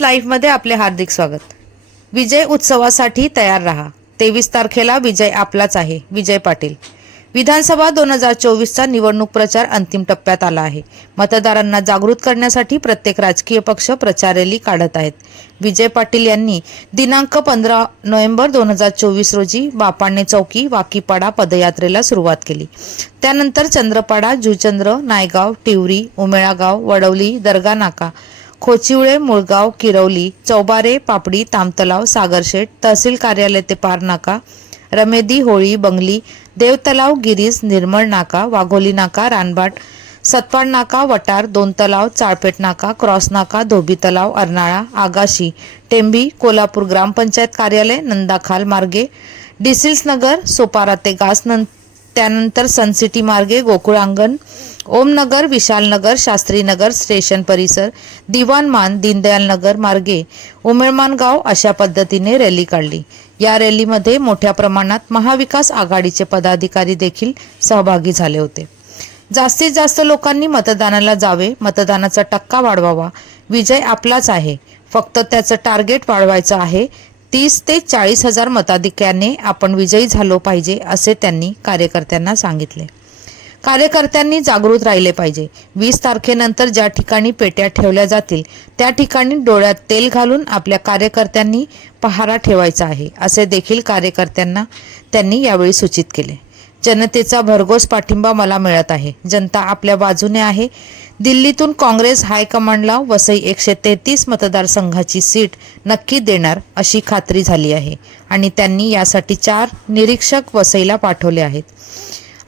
लाईव्हमध्ये आपले हार्दिक स्वागत. विजय उत्सवासाठी तयार रहा. तेवीस तारखेला विजय आपलाच आहे. विजय पाटील. विधानसभा दोन हजार चोवीसचा निवडणूक प्रचार अंतिम टप्प्यात आला आहे. मतदारांना जागृत करण्यासाठी प्रत्येक राजकीय पक्ष प्रचार रॅली काढत आहेत. विजय पाटील यांनी दिनांक पंधरा नोव्हेंबर दोन हजार चोवीस रोजी बापाणे चौकी वाकीपाडा पदयात्रेला सुरुवात केली. त्यानंतर चंद्रपाडा जुचंद्र नायगाव टिवरी उमेळागाव वडवली दर्गा नाका खोचिवळे मुळगाव किरवली चौबारे पापडी तामतलाव सागरशेठ तहसील कार्यालय ते पार नाका रमेदी होळी बंगली देवतलाव गिरीज निर्मळ नाका वाघोली नाका रानबाट सतपाड नाका वटार दोन तलाव चाळपेट नाका क्रॉस नाका धोबी तलाव अर्नाळा आगाशी टेंबी कोल्हापूर ग्रामपंचायत कार्यालय नंदाखाल मार्गे डिसिल्स नगर सोपारा ते गास त्यानंतर सनसिटी मार्गे गोकुळांगण ओमनगर विशालनगर शास्त्रीनगर स्टेशन परिसर दिवाणमान दीनदयाल नगर मार्गे उमेळमान गाव अशा पद्धतीने रॅली काढली. या रॅलीमध्ये मोठ्या प्रमाणात महाविकास आघाडीचे पदाधिकारी देखील सहभागी झाले होते. जास्तीत जास्त लोकांनी मतदानाला जावे मतदानाचा टक्का वाढवावा. विजय आपलाच आहे. फक्त त्याचं टार्गेट वाढवायचं आहे तीस ते चाळीस हजार मताधिक्याने आपण विजयी झालो पाहिजे असे त्यांनी कार्यकर्त्यांना सांगितले. कार्यकर्त्यांनी जागृत राहिले पाहिजे. वीस तारखेनंतर ज्या ठिकाणी पेट्या ठेवल्या जातील त्या ठिकाणी डोळ्यात तेल घालून आपल्या कार्यकर्त्यांनी पहारा ठेवायचा आहे असे देखील कार्यकर्त्यांना त्यांनी यावेळी सूचित केले. जनतेचा भरघोस पाठिंबा मला मिळत आहे. जनता आपल्या बाजूने आहे. दिल्लीतून काँग्रेस हायकमांडला वसई एकशे तेहतीस मतदारसंघाची सीट नक्की देणार अशी खात्री झाली आहे आणि त्यांनी यासाठी चार निरीक्षक वसईला पाठवले आहेत.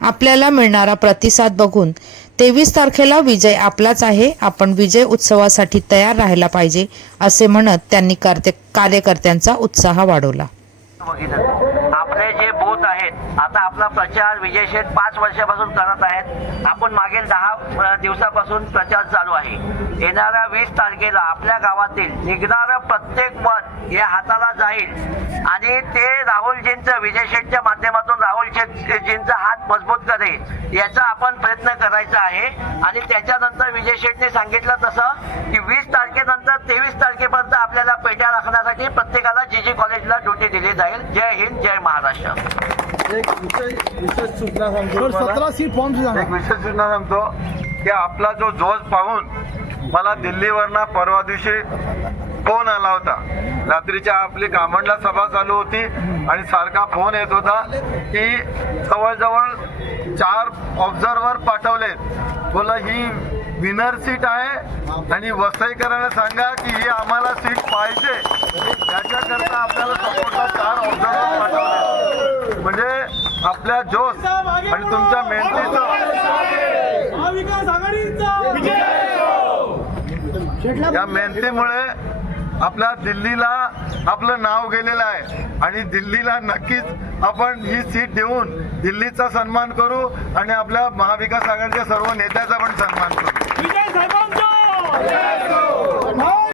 आपल्याला मिळणारा प्रतिसाद बघून तेवीस तारखेला विजय आपलाच आहे. आपण विजय उत्सवासाठी तयार राहायला पाहिजे असे म्हणत त्यांनी कार्यकर्त्यांचा उत्साह वाढवला. आपले जे बूथ आहेत आता आपला प्रचार विजय शेठ पाच वर्षापासून करत आहेत. आपण मागील दहा दिवसापासून प्रचार चालू आहे. येणाऱ्या वीस तारखेला आपल्या गावातील निघणारं प्रत्येक मत हे हाताला जाईल. आणि ते राहुलजींचं विजय शेठच्या माध्यमातून राहुल शेठजींचा हात मजबूत करेल याचा आपण प्रयत्न करायचा आहे. आणि त्याच्यानंतर विजय शेठने सांगितलं तसं की वीस तारखेनंतर तेवीस तारखेपर्यंत आपल्याला पेट्या राखण्यासाठी प्रत्येकाला जी जी कॉलेजला ड्युटी दिली जाईल. जय हिंद जय महाराष्ट्र. एक विशेष विशेष सूचना सांगतो फॉर्म एक विशेष सूचना सांगतो की आपला जो जोश पाहून मला दिल्लीवरनं परवा दिवशी फोन आला होता. रात्रीच्या आपली कामंडला सभा चालू होती आणि सारखा फोन येत होता की जवळजवळ चार ऑब्झर्वर पाठवलेत. बोला ही विनर सीट आहे आणि वसईकरांना सांगा की ही आम्हाला सीट पाहिजे. त्याच्याकरता आपल्याला सपोर्टला चार ऑब्झर्वर पाठवले म्हणजे आपल्या जोश आणि तुमच्या मेहनतीचं. आघाडीचा. या मेहनतीमुळे आपल्या दिल्लीला आपलं नाव गेलेलं आहे. आणि दिल्लीला नक्कीच आपण ही सीट देऊन दिल्लीचा सन्मान करू आणि आपल्या महाविकास आघाडीच्या सर्व नेत्याचा पण सन्मान करू.